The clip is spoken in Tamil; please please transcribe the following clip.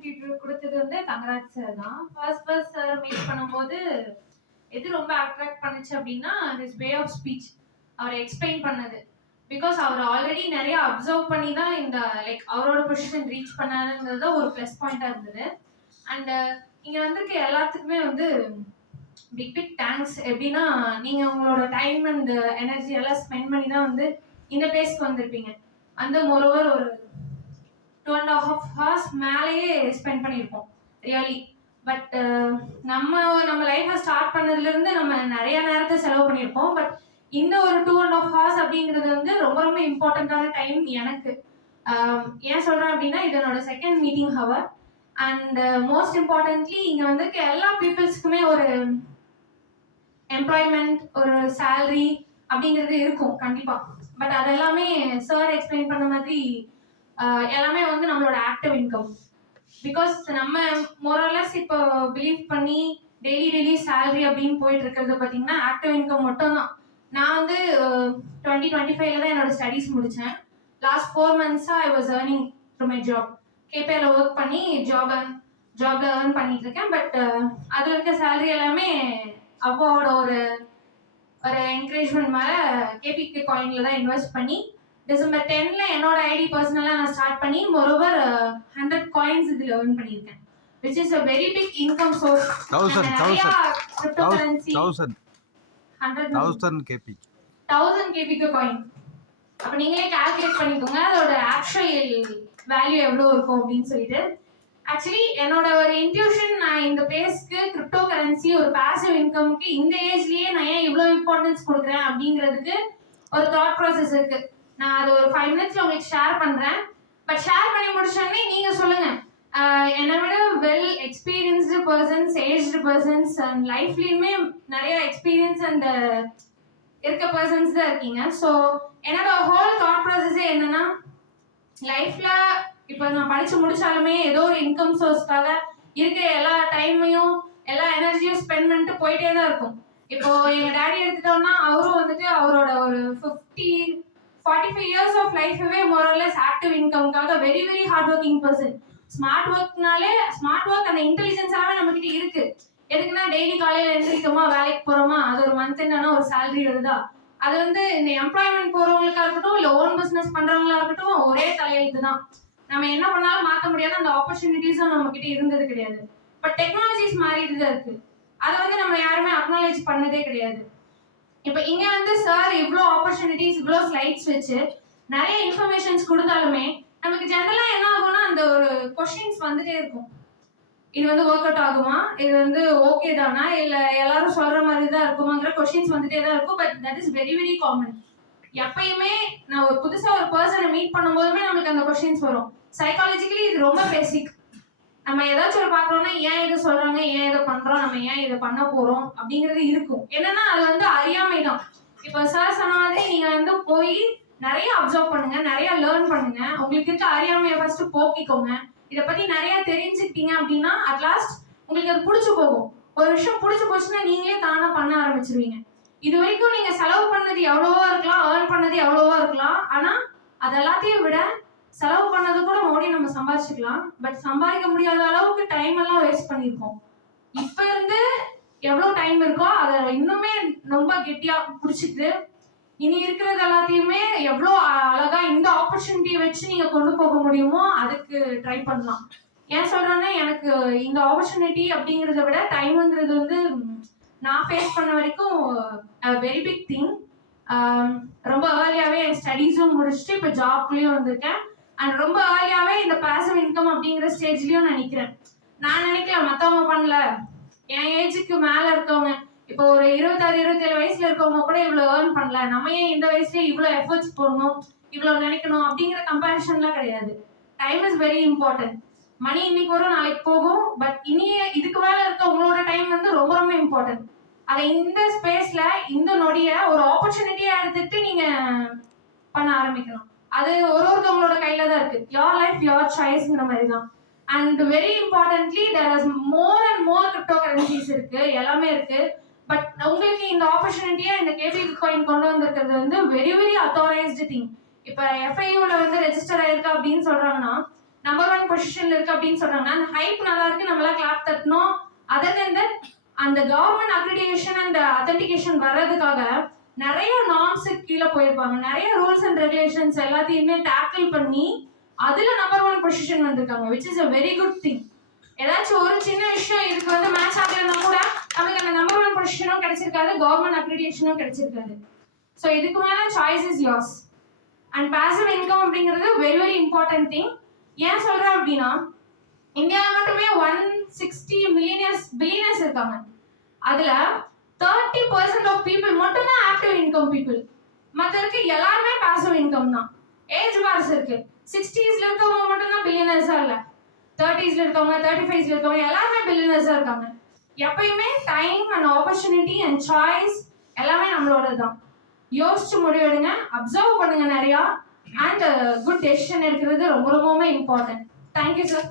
ஆப்பர்ச்சுனிட்டி குடுத்தது வந்து தங்கராஜ் சார் தான். ஃபர்ஸ்ட் சார் மீட் பண்ணும்போது, எது ரொம்ப அட்ராக்ட் பண்ணுச்சு அப்டின்னா, ஹிஸ் வே ஆஃப் ஸ்பீச். அவர் எக்ஸ்பிளைன் பண்ணது. பிகாஸ் அவர் ஆல்ரெடி நெறைய அப்சர்வ் பண்ணி தான் இந்த லைக் அவரோட பொசிஷன் ரீச் பண்ணாருங்கிறது தான் ஒரு ப்ளஸ் பாயிண்டா இருந்தது. அண்ட் இங்க வந்திருக்க எல்லாத்துக்குமே வந்து பிக் பிக் தேங்க்ஸ். எப்படின்னா, நீங்க உங்களோட டைம் அண்ட் எனர்ஜி எல்லாம் ஸ்பெண்ட் பண்ணி தான் வந்து இந்த பிளேஸ்க்கு வந்திருப்பீங்க. அந்த மோரோவர் ஒரு 2.5 hours மேலேயே ஸ்பெண்ட் பண்ணியிருப்போம் ரியலி. பட் நம்ம நம்ம லைஃப்பை ஸ்டார்ட் பண்ணதுலேருந்து நம்ம நிறைய நேரத்தை செலவு பண்ணியிருப்போம். பட் இந்த ஒரு 2.5 hours அப்படிங்கிறது வந்து ரொம்ப ரொம்ப இம்பார்ட்டண்ட்டான டைம் எனக்கு. ஏன் சொல்கிறேன் அப்படின்னா, இது என்னோட second meeting hour. And most importantly இங்கே வந்து எல்லா பீப்புள்ஸ்க்குமே ஒரு எம்ப்ளாய்மெண்ட், ஒரு சேலரி அப்படிங்கிறது இருக்கும் கண்டிப்பாக. பட் அதெல்லாமே சார் எக்ஸ்பிளைன் பண்ண மாதிரி எல்லாமே வந்து நம்மளோட ஆக்டிவ் இன்கம். பிகாஸ் நம்ம மோரலஸ் இப்போ பிலீவ் பண்ணி டெய்லி சேலரி அப்படின்னு போயிட்டு இருக்கிறது பார்த்தீங்கன்னா ஆக்டிவ் இன்கம் மட்டும் தான். நான் வந்து 2025 தான் என்னோட ஸ்டடீஸ் முடித்தேன். Last 4 months I was earning from my job. கேபிஐல ஒர்க் பண்ணி ஜாப்ல ஏர்ன் பண்ணிட்டு இருக்கேன். பட் அதில் இருக்க சேலரி எல்லாமே அப்பாவோட ஒரு என்கரேஜ்மெண்ட் மேலே கேபிகே காயின்ல தான் இன்வெஸ்ட் பண்ணி டிசம்பர் 10ல என்னோட ஐடி பர்சனலாக நான் ஸ்டார்ட் பண்ணி மொரோவர் 100 coins இதில் ஏர்ன் பண்ணியிருக்கேன். which is a very big income source. 1000 KP 1000 KPக்கு காயின். அப்போ நீங்களே கால்குலேட் பண்ணிக்கோங்க அதோட ஆக்சுவல் வேல்யூ எவ்வளோ இருக்கும் அப்படின்னு சொல்லிட்டு. ஆக்சுவலி என்னோட ஒரு இன்ட்யூஷன், நான் இந்த பிளேஸ்க்கு கிரிப்டோ கரன்சி ஒரு பாசிவ் இன்கம்க்கு இந்த ஏஜ்லயே நான் ஏன் இவ்வளோ இம்பார்ட்டன்ஸ் கொடுக்குறேன் அப்படிங்கிறதுக்கு ஒரு தாட் ப்ராசஸ் இருக்கு. நான் அது ஒரு 5 minutesல உங்களுக்கு ஷேர் பண்றேன். பட் ஷேர் பண்ணி முடிச்சோடனே நீங்க சொல்லுங்க. என்னை விட well experienced persons, aged persons and லைஃப்லயுமே நிறைய எக்ஸ்பீரியன்ஸ் அண்ட் இருக்க பர்சன்ஸ் தான் இருக்கீங்க. ஸோ என்னோட ஹோல் தாட் ப்ராசஸே என்னன்னா, லைஃப்ல இப்போ நான் படிச்சு முடிச்சாலுமே ஏதோ ஒரு இன்கம் சோர்ஸ்க்காக இருக்க எல்லா டைமையும் எல்லா எனர்ஜியும் ஸ்பெண்ட் பண்ணிட்டு போயிட்டே தான் இருக்கும். இப்போ எங்க டேடி எடுத்துட்டோம்னா அவரும் வந்துட்டு அவரோட ஒரு 45 years ஆஃப் லைஃபவே மோரலஸ் ஆக்டிவ் இன்கம்காக very hard working person. Smart work அந்த இன்டெலிஜென்ஸ் எல்லாமே நம்ம கிட்ட இருக்கு. எதுக்குன்னா டெய்லி காலையில எழுந்திரிக்கோமா, வேலைக்கு போறோமா, அது ஒரு மந்த் என்னன்னா ஒரு சேலரி வருதா, அது வந்து இந்த எம்ப்ளாய்மெண்ட் போறவங்களுக்கா இருக்கட்டும் இல்ல ஓன் பிசினஸ் பண்றவங்களா இருக்கட்டும் ஒரே தலையெழுத்து தான். நம்ம என்ன பண்ணாலும் மாற்ற முடியாது. அந்த ஆப்பர்ச்சுனிட்டிஸும் நம்ம கிட்ட இருந்தது கிடையாது. பட் டெக்னாலஜிஸ் மாறிட்டு தான் இருக்கு. அதை வந்து நம்ம யாருமே அக்னாலேஜ் பண்ணதே கிடையாது. இப்போ இங்க வந்து சார் இவ்வளோ ஆப்பர்ச்சுனிட்டிஸ், இவ்வளோ ஸ்லைட்ஸ் வச்சு நிறைய இன்ஃபர்மேஷன்ஸ் கொடுத்தாலுமே நமக்கு ஜென்ரலா என்ன ஆகும்னா அந்த ஒரு கொஸ்டின்ஸ் வந்துட்டே இருக்கும். இது வந்து ஒர்க் அவுட் ஆகுமா, இது வந்து ஓகே தானா, இல்ல எல்லாரும் சொல்ற மாதிரி தான் இருக்குமாங்கிற கொஸ்டின்ஸ் வந்துட்டே தான் இருக்கும். But that is very common. எப்பயுமே நான் ஒரு புதுசா ஒரு பர்சனை மீட் பண்ணும் போதுமே நம்மளுக்கு அந்த கொஸ்டின்ஸ் வரும். சைக்காலஜிக்கலி இது ரொம்ப பேசிக். நம்ம ஏதாச்சும் ஒரு பாக்குறோம்னா ஏன் இதை சொல்றாங்க, ஏன் இதை பண்றோம், நம்ம ஏன் இதை பண்ண போறோம் அப்படிங்கிறது இருக்கும். என்னன்னா அது வந்து அறியாமை தான். இப்போ சார் சொன்ன மாதிரி நீங்க வந்து போய் நிறைய அப்சர்வ் பண்ணுங்க, நிறைய லேர்ன் பண்ணுங்க. உங்களுக்கு இருக்க அறியாமையை ஃபர்ஸ்ட் போக்கிக்கோங்க. இதை பத்தி நிறைய தெரிஞ்சுக்கிட்டீங்க அப்படின்னா அட்லாஸ்ட் உங்களுக்கு அது பிடிச்சு போகும். ஒரு விஷயம் பிடிச்சு போச்சுன்னா நீங்களே தானா பண்ண ஆரம்பிச்சிருவீங்க. இது வரைக்கும் நீங்க செலவு பண்ணது எவ்வளவோ இருக்கலாம், ஏர்ன் பண்ணது எவ்வளவோ இருக்கலாம். ஆனா அது எல்லாத்தையும் விட செலவு பண்ணது கூட மோடி நம்ம சம்பாதிச்சுக்கலாம். பட் சம்பாதிக்க முடியாத அளவுக்கு டைம் எல்லாம் வேஸ்ட் பண்ணியிருக்கோம். இப்ப இருந்து எவ்வளவு டைம் இருக்கோ அதை இன்னுமே ரொம்ப கெட்டியா பிடிச்சிட்டு இனி இருக்கிறது எல்லாத்தையுமே எவ்வளோ அழகா இந்த ஆப்பர்ச்சுனிட்டியை வச்சு நீங்க கொண்டு போக முடியுமோ அதுக்கு ட்ரை பண்ணலாம். ஏன் சொல்றேன்னா, எனக்கு இந்த ஆப்பர்ச்சுனிட்டி அப்படிங்கிறத விட டைம்ங்கிறது வந்து நான் ஃபேஸ் பண்ண வரைக்கும் வெரி பிக் திங். ரொம்ப ஏர்லியாவே என் ஸ்டடீஸும் முடிச்சுட்டு இப்போ ஜாப்லயும் வந்திருக்கேன். அண்ட் ரொம்ப ஏர்லியாவே இந்த பாசிவ் இன்கம் அப்படிங்கிற ஸ்டேஜ்லயும் நான் நினைக்கிறேன். நான் நினைக்கல மற்றவங்க பண்ணல, என் ஏஜுக்கு மேல இருக்கவங்க இப்போ ஒரு 26-27 வயசுல இருக்கவங்க கூட இவ்வளவு ஏர்ன் பண்ணல, நம்ம ஏன் இந்த வயசுலயே இவ்வளவு எஃபர்ட்ஸ் போடணும், இவ்வளவு நினைக்கணும் அப்படிங்கிற கம்பேரிஷன்லாம் கிடையாது. Time is very important. Money இன்னைக்கு வரும் நாளைக்கு போகும். பட் இனி இதுக்கு மேல இருக்க உங்களோட டைம் வந்து ரொம்ப இம்பார்ட்டன்ட். அதை இந்த ஸ்பேஸ்ல இந்த நொடிய ஒரு ஆப்பர்ச்சுனிட்டியா எடுத்துட்டு நீங்க பண்ண ஆரம்பிக்கணும். அது ஒருத்தவங்களோட கையில தான் இருக்கு. யோர் லைஃப் யோர் சாய்ஸ்ங்கிற மாதிரி தான். And very importantly there is more and more crypto currencies இருக்கு, எல்லாமே இருக்கு. பட் உங்களுக்கு இந்த ஆப்பர்ச்சுனிட்டியா இந்த கேபிகே காயின் கொண்டு வந்திருக்கிறது வந்து வெரி அத்தாரைஸ்டு திங். இப்போ எஃப்ஐயூல வந்து ரெஜிஸ்டர் ஆயிருக்கு அப்படின்னு சொல்றாங்கன்னா நம்பர் 1 பொசிஷன்ல இருக்கு அப்படின்னு சொல்றாங்கன்னா அந்த ஹைப் நல்லா இருக்கு, நம்மளா கிளாப் தட்டணும். அதர் தென் தட் அந்த கவர்மெண்ட் அக்ரிடியேஷன் அண்ட் அத்தன்டிகேஷன் வர்றதுக்காக நிறைய நார்ம்ஸுக்கு கீழே போயிருப்பாங்க, நிறைய ரூல்ஸ் அண்ட் ரெகுலேஷன்ஸ் எல்லாத்தையுமே டேக்கிள் பண்ணி அதுல நம்பர் 1 பொசிஷன் வந்திருக்காங்க, which is a very good thing. ஏதாச்சும் ஒரு சின்ன விஷயம் இதுக்கு வந்து மேட்ச் ஆகலைன்னா கூட நமக்கு அந்த நம்பர் 1 பொசிஷனும் கிடைச்சிருக்காது, கவர்மெண்ட் அக்ரிடியேஷனும் கிடைச்சிருக்காது. ஸோ இதுக்கு மேல choice is yours. And passive income அப்படிங்கிறது வெரி வெரி இம்பார்ட்டன்ட் திங். ஏன் சொல்றேன் அப்படின்னா இந்தியாவில் மட்டுமே 160 பில்லியனர்ஸ் இருக்காங்க. அதுல 30% ஆஃப் பீப்புள் மட்டும் தான் ஆக்டிவ் இன்கம் பீப்புள். மற்றதுக்கு எல்லாருமே பாசிவ் இன்கம் தான். ஏஜ் பார்ஸ் இருக்கு. 60ஸ்ல இருக்கவங்க மட்டும் தான் பில்லியனர்ஸா இல்ல, 30ஸ்ல இருக்கவங்க 35ஸ்ல இருக்கவங்க எல்லாருமே பில்லியனர்ஸா இருக்காங்க. எப்பயுமே time and opportunity and choice எல்லாமே நம்மளோட தான். யோசிச்சு முடிவெடுங்க, அப்சர்வ் பண்ணுங்க நிறையா, அண்ட் குட் டெசிஷன் எடுக்கிறது ரொம்ப ரொம்பவே இம்பார்ட்டன்ட். Thank you sir.